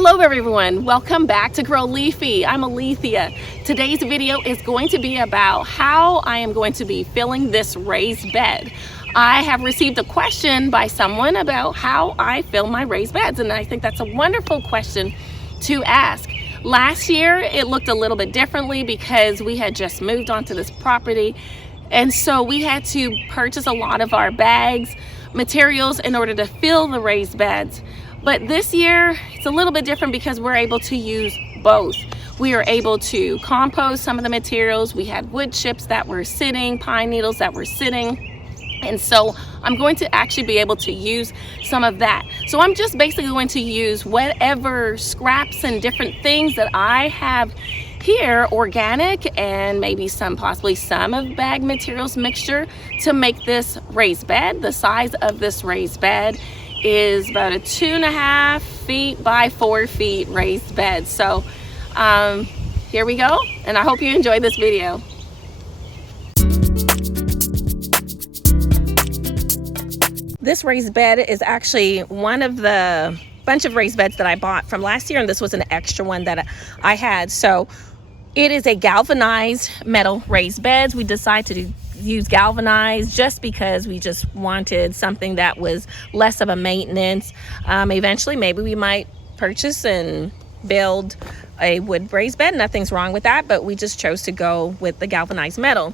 Hello everyone, welcome back to Grow Leafy. I'm Alethea. Today's video is going to be about how I am going to be filling this raised bed. I have received a question by someone about how I fill my raised beds, and I think that's a wonderful question to ask. Last year it looked a little bit differently because we had just moved onto this property, and so we had to purchase a lot of our bags, materials in order to fill the raised beds. But this year, it's a little bit different because we're able to use both. We are able to compost some of the materials. We had wood chips that were sitting, pine needles that were sitting. And so I'm going to actually be able to use some of that. So I'm just basically going to use whatever scraps and different things that I have here, organic, and maybe possibly some of bag materials mixture to make this raised bed. The size of this raised bed is about a 2.5 feet by 4 feet raised bed. So here we go, and I hope you enjoyed this video. This raised bed is actually one of the bunch of raised beds that I bought from last year, and this was an extra one that I had. So it is a galvanized metal raised beds. We decided to use galvanized just because we just wanted something that was less of a maintenance. Eventually maybe we might purchase and build a wood raised bed. Nothing's wrong with that, but we just chose to go with the galvanized metal.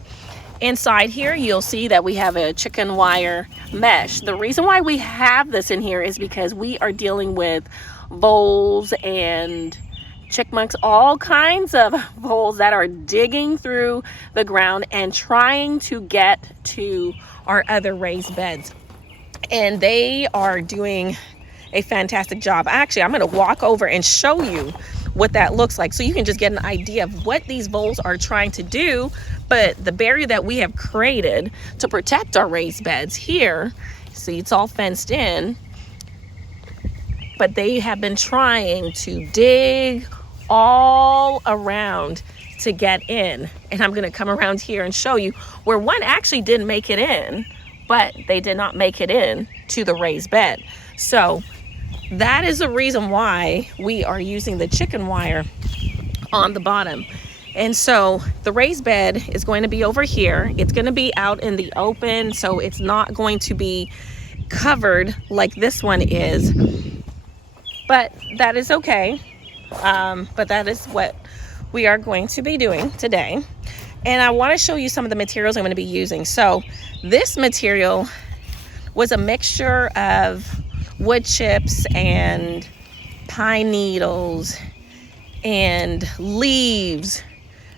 Inside here you'll see that we have a chicken wire mesh. The reason why we have this in here is because we are dealing with voles and chipmunks, all kinds of voles that are digging through the ground and trying to get to our other raised beds. And they are doing a fantastic job. Actually, I'm going to walk over and show you what that looks like so you can just get an idea of what these voles are trying to do. But the barrier that we have created to protect our raised beds here, see, it's all fenced in, but they have been trying to dig all around to get in. And I'm going to come around here and show you where one actually didn't make it in, but they did not make it in to the raised bed. So that is the reason why we are using the chicken wire on the bottom. And so the raised bed is going to be over here. It's going to be out in the open, so it's not going to be covered like this one is, but that is okay. But that is what we are going to be doing today. And I want to show you some of the materials I'm going to be using. So this material was a mixture of wood chips and pine needles and leaves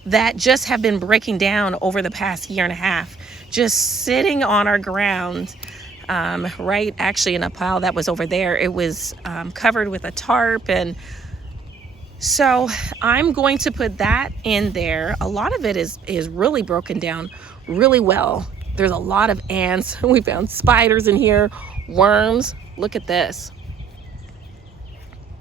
that just have been breaking down over the past year and a half, just sitting on our ground, right actually in a pile that was over there. It was covered with a tarp, and so I'm going to put that in there. A lot of it is really broken down really well. There's a lot of ants. We found spiders in here, worms. Look at this.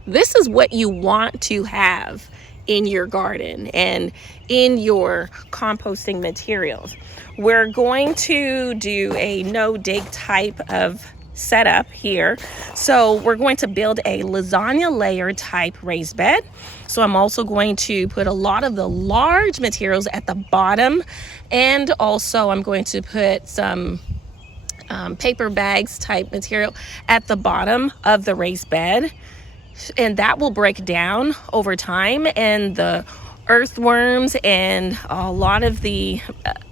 This is what you want to have in your garden and in your composting materials. We're going to do a no-dig type of setup here. So we're going to build a lasagna layer type raised bed. So I'm also going to put a lot of the large materials at the bottom, and also I'm going to put some paper bags type material at the bottom of the raised bed, and that will break down over time, and the earthworms and a lot of the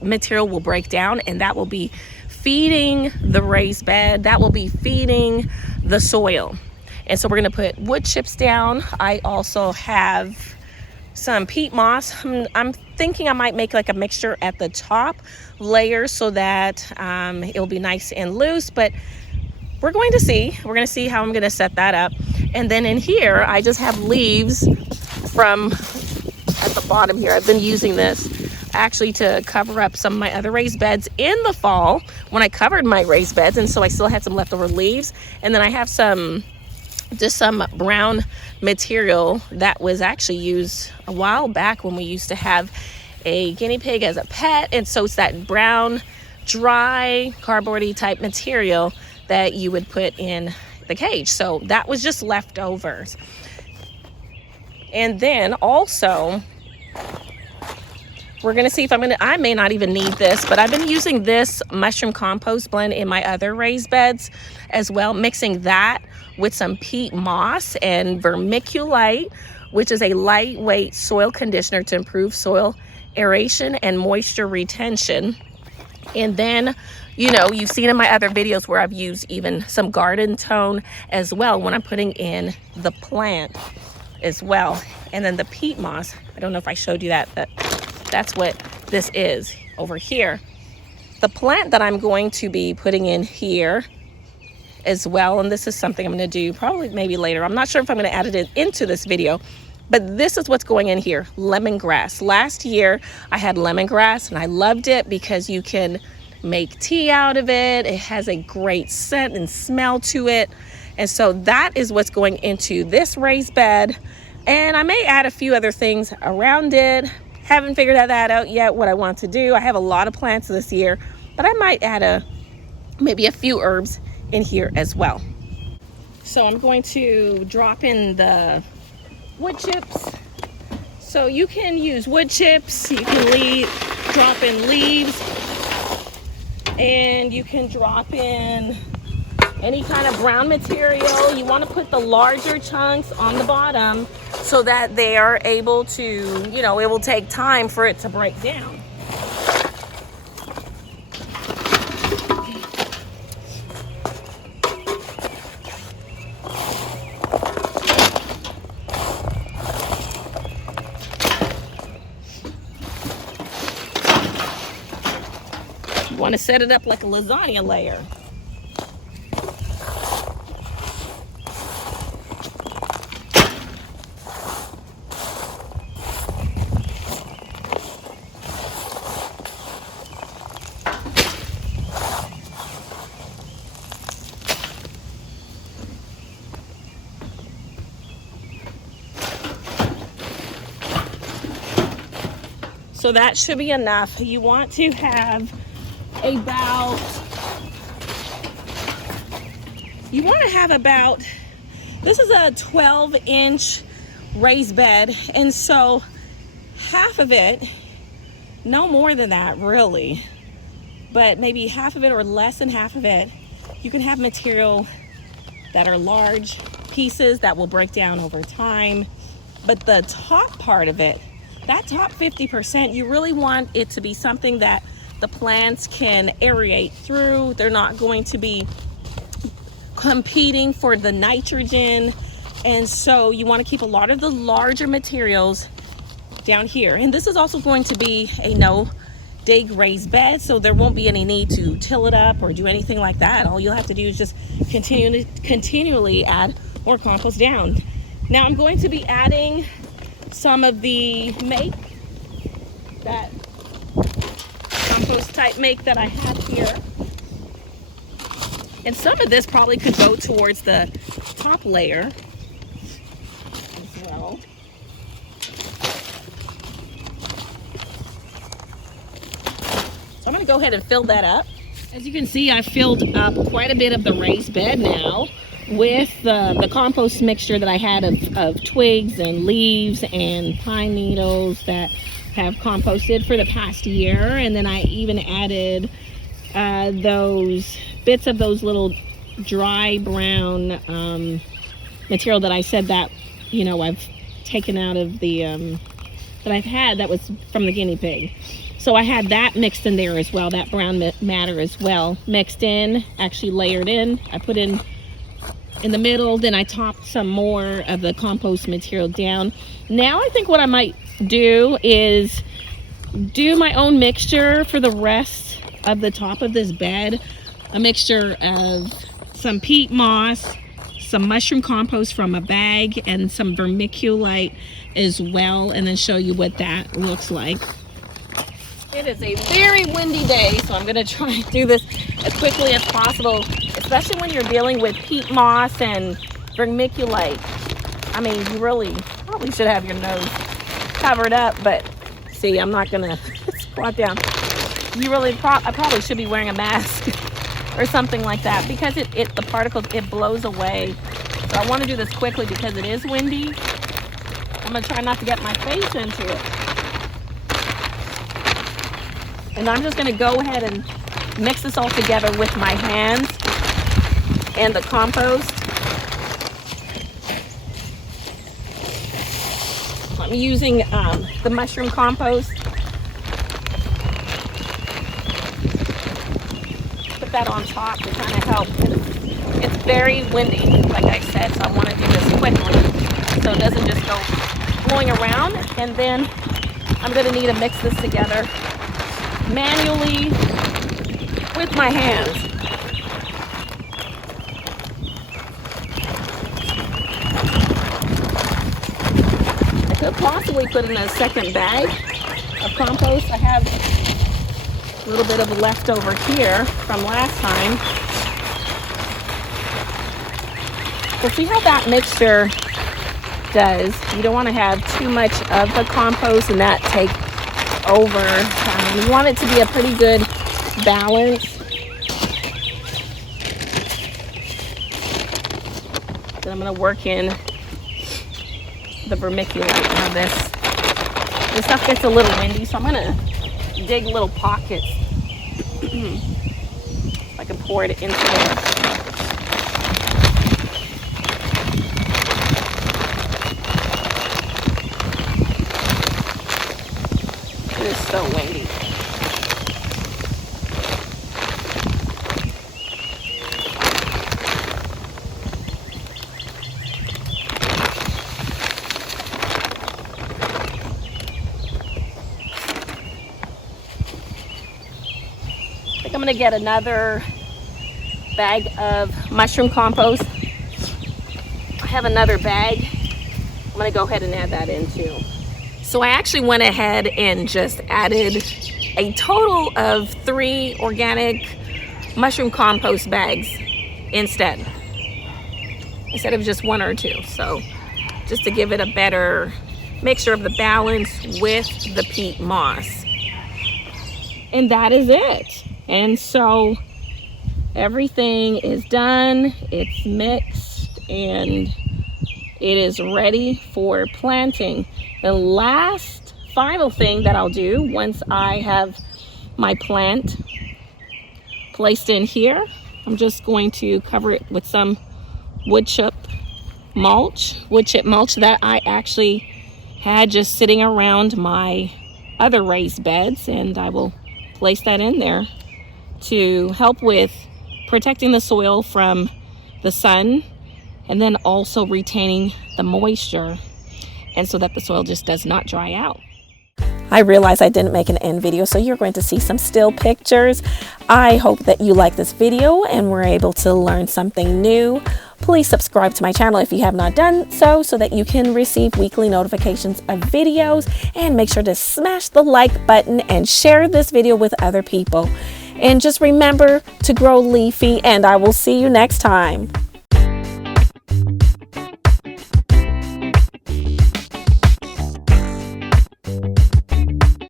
material will break down, and that will be feeding the raised bed, that will be feeding the soil. And so we're going to put wood chips down. I also have some peat moss. I'm thinking I might make like a mixture at the top layer so that it'll be nice and loose, but we're going to see how I'm going to set that up. And then in here I just have leaves from at the bottom here. I've been using this actually to cover up some of my other raised beds in the fall when I covered my raised beds, and so I still had some leftover leaves. And then I have some brown material that was actually used a while back when we used to have a guinea pig as a pet, and so it's that brown dry cardboardy type material that you would put in the cage. So that was just leftovers. And then also, we're gonna see if I may not even need this, but I've been using this mushroom compost blend in my other raised beds as well, mixing that with some peat moss and vermiculite, which is a lightweight soil conditioner to improve soil aeration and moisture retention. And then, you know, you've seen in my other videos where I've used even some garden tone as well when I'm putting in the plant as well. And then the peat moss, I don't know if I showed you that, but that's what this is over here. The plant that I'm going to be putting in here as well, and this is something I'm going to do probably maybe later. I'm not sure if I'm going to add it into this video, but this is what's going in here, lemongrass. Last year I had lemongrass and I loved it because you can make tea out of it. It has a great scent and smell to it. And so that is what's going into this raised bed. And I may add a few other things around it. Haven't figured that out yet, what I want to do. I have a lot of plants this year, but I might add maybe a few herbs in here as well. So I'm going to drop in the wood chips. So you can use wood chips, you can drop in leaves, and you can drop in any kind of brown material. You want to put the larger chunks on the bottom so that they are able to, you know, it will take time for it to break down. You want to set it up like a lasagna layer. So that should be enough. You want to have about, this is a 12-inch raised bed, and so half of it, no more than that really, but maybe half of it or less than half of it, you can have material that are large pieces that will break down over time. But the top part of it, that top 50%, you really want it to be something that the plants can aerate through. They're not going to be competing for the nitrogen. And so you want to keep a lot of the larger materials down here. And this is also going to be a no-dig raised bed, so there won't be any need to till it up or do anything like that. All you'll have to do is just continually add more compost down. Now I'm going to be adding some of the make, that compost type make that I have here. And some of this probably could go towards the top layer as well. So I'm going to go ahead and fill that up. As you can see, I've filled up quite a bit of the raised bed now with the compost mixture that I had of twigs and leaves and pine needles that have composted for the past year. And then I even added those bits of those little dry brown material that I said that, you know, I've taken out of the that I've had that was from the guinea pig. So I had that mixed in there as well, that brown matter as well, mixed in, actually layered in. I put in the middle, then I topped some more of the compost material down. Now I think what I might do is do my own mixture for the rest of the top of this bed. A mixture of some peat moss, some mushroom compost from a bag, and some vermiculite as well, and then show you what that looks like. It is a very windy day, so I'm going to try and do this as quickly as possible, especially when you're dealing with peat moss and vermiculite. I mean, you really probably should have your nose covered up, but see, I'm not going to squat down. I probably should be wearing a mask or something like that, because the particles, it blows away. So I want to do this quickly because it is windy. I'm gonna try not to get my face into it. And I'm just gonna go ahead and mix this all together with my hands and the compost. I'm using the mushroom compost. Put that on top to kind of help. It's very windy, like I said, so I want to do this quickly so it doesn't just go blowing around. And then I'm going to need to mix this together manually with my hands. I could possibly put in a second bag of compost. I have a little bit of leftover here from last time. So see how that mixture does. You don't want to have too much of the compost and that take over. You want it to be a pretty good balance. Then I'm going to work in the vermiculite. Now this stuff gets a little windy, so I'm going to dig little pockets. I can pour it into there. It is so windy. I think I'm gonna get another bag of mushroom compost. I have another bag. I'm gonna go ahead and add that in too. So I actually went ahead and just added a total of 3 organic mushroom compost bags instead of just 1 or 2. So just to give it a better mixture of the balance with the peat moss. And that is it. And so everything is done, it's mixed, and it is ready for planting. The last final thing that I'll do once I have my plant placed in here, I'm just going to cover it with some wood chip mulch that I actually had just sitting around my other raised beds, and I will place that in there to help with protecting the soil from the sun and then also retaining the moisture, and so that the soil just does not dry out. I realize I didn't make an end video, so you're going to see some still pictures. I hope that you like this video and were able to learn something new. Please subscribe to my channel if you have not done so that you can receive weekly notifications of videos, and make sure to smash the like button and share this video with other people. And just remember to grow leafy, and I will see you next time.